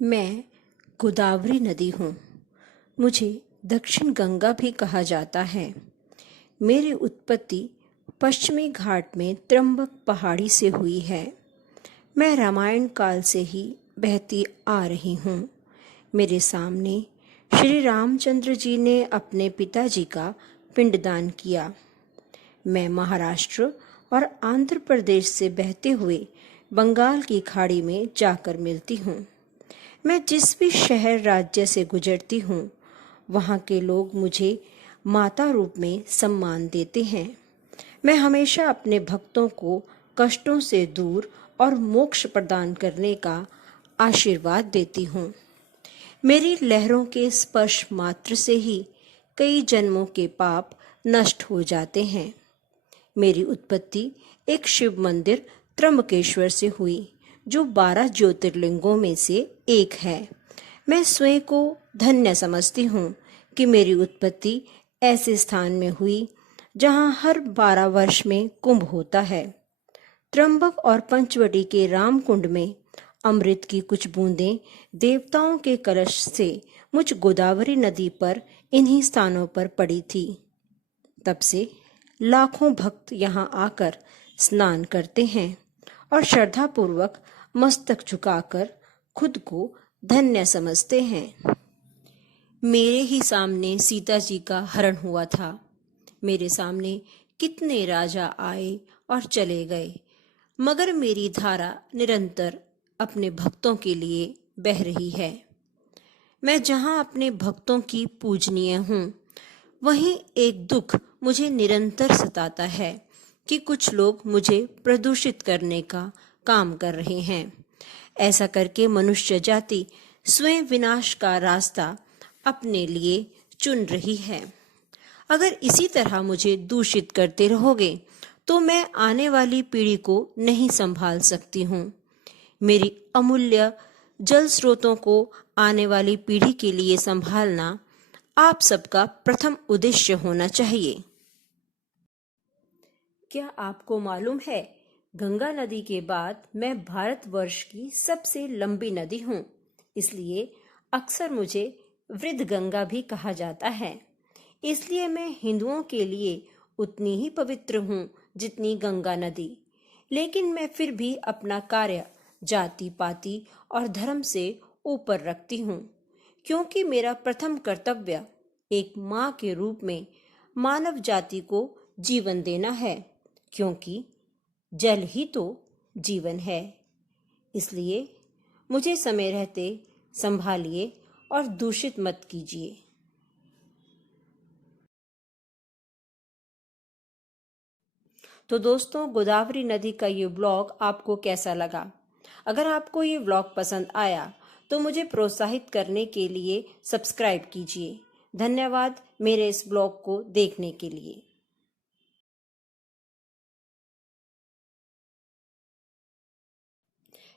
मैं गोदावरी नदी हूँ। मुझे दक्षिण गंगा भी कहा जाता है। मेरी उत्पत्ति पश्चिमी घाट में त्रंबक पहाड़ी से हुई है। मैं रामायण काल से ही बहती आ रही हूँ। मेरे सामने श्री रामचंद्र जी ने अपने पिताजी का पिंडदान किया। मैं महाराष्ट्र और आंध्र प्रदेश से बहते हुए बंगाल की खाड़ी में जाकर मिलती हूँ। मैं जिस भी शहर राज्य से गुजरती हूँ वहाँ के लोग मुझे माता रूप में सम्मान देते हैं। मैं हमेशा अपने भक्तों को कष्टों से दूर और मोक्ष प्रदान करने का आशीर्वाद देती हूँ। मेरी लहरों के स्पर्श मात्र से ही कई जन्मों के पाप नष्ट हो जाते हैं। मेरी उत्पत्ति एक शिव मंदिर त्र्यंबकेश्वर से हुई, जो 12 ज्योतिर्लिंगों में से एक है। मैं स्वयं को धन्य समझती हूँ कि मेरी उत्पत्ति ऐसे स्थान में हुई जहाँ हर 12 वर्ष में कुंभ होता है। त्र्यंबक और पंचवटी के रामकुंड में अमृत की कुछ बूंदें देवताओं के कलश से मुझ गोदावरी नदी पर इन्हीं स्थानों पर पड़ी थी। तब से लाखों भक्त यहाँ आकर स्नान करते हैं और श्रद्धापूर्वक मस्तक झुकाकर खुद को धन्य समझते हैं। मेरे ही सामने सीता जी का हरण हुआ था। मेरे सामने कितने राजा आए और चले गए, मगर मेरी धारा निरंतर अपने भक्तों के लिए बह रही है। मैं जहाँ अपने भक्तों की पूजनीय हूँ, वहीं एक दुख मुझे निरंतर सताता है कि कुछ लोग मुझे प्रदूषित करने का काम कर रहे हैं। ऐसा करके मनुष्य जाति स्वयं विनाश का रास्ता अपने लिए चुन रही है। अगर इसी तरह मुझे दूषित करते रहोगे तो मैं आने वाली पीढ़ी को नहीं संभाल सकती हूँ। मेरी अमूल्य जल स्रोतों को आने वाली पीढ़ी के लिए संभालना आप सबका प्रथम उद्देश्य होना चाहिए। क्या आपको मालूम है, गंगा नदी के बाद मैं भारतवर्ष की सबसे लंबी नदी हूँ। इसलिए अक्सर मुझे वृद्ध गंगा भी कहा जाता है। इसलिए मैं हिंदुओं के लिए उतनी ही पवित्र हूँ जितनी गंगा नदी। लेकिन मैं फिर भी अपना कार्य जाति पाति और धर्म से ऊपर रखती हूँ, क्योंकि मेरा प्रथम कर्तव्य एक माँ के रूप में मानव जाति को जीवन देना है, क्योंकि जल ही तो जीवन है। इसलिए मुझे समय रहते संभालिए और दूषित मत कीजिए। तो दोस्तों, गोदावरी नदी का ये ब्लॉग आपको कैसा लगा? अगर आपको ये ब्लॉग पसंद आया तो मुझे प्रोत्साहित करने के लिए सब्सक्राइब कीजिए। धन्यवाद मेरे इस ब्लॉग को देखने के लिए।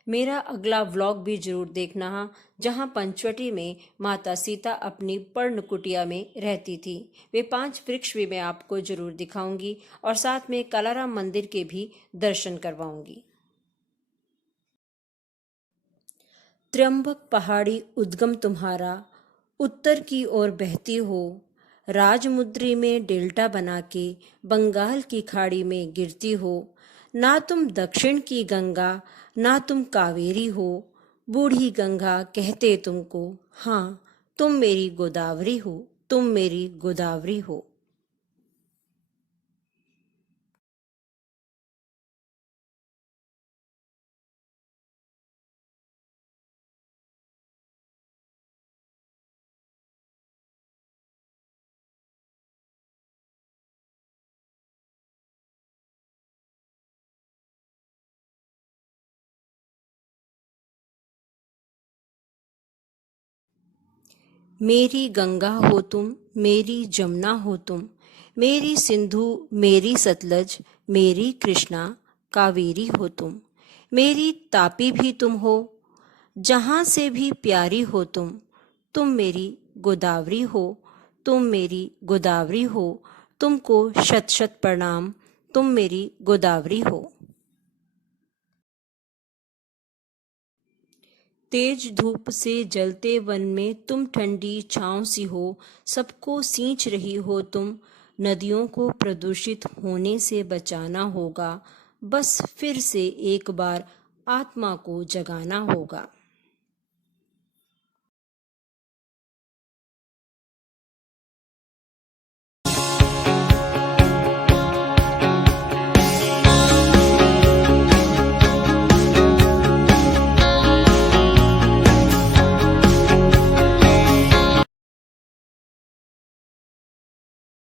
मेरा अगला व्लॉग भी जरूर देखना, जहां पंचवटी में माता सीता अपनी पर्ण कुटिया में रहती थी। वे 5 वृक्ष भी मैं आपको जरूर दिखाऊंगी और साथ में कलाराम मंदिर के भी दर्शन करवाऊंगी। त्र्यंबक पहाड़ी उद्गम तुम्हारा, उत्तर की ओर बहती हो, राजमुद्री में डेल्टा बना के बंगाल की खाड़ी में गिरती हो। ना तुम दक्षिण की गंगा, ना तुम कावेरी हो, बूढ़ी गंगा कहते तुमको। हाँ, तुम मेरी गोदावरी हो, तुम मेरी गोदावरी हो। मेरी गंगा हो तुम, मेरी जमुना हो तुम, मेरी सिंधु, मेरी सतलज, मेरी कृष्णा, कावेरी हो तुम। मेरी तापी भी तुम हो, जहाँ से भी प्यारी हो तुम। तुम मेरी गोदावरी हो, तुम मेरी गोदावरी हो। तुमको शत शत प्रणाम, तुम मेरी गोदावरी हो। तेज धूप से जलते वन में तुम ठंडी छांव सी हो, सबको सींच रही हो तुम। नदियों को प्रदूषित होने से बचाना होगा, बस फिर से एक बार आत्मा को जगाना होगा।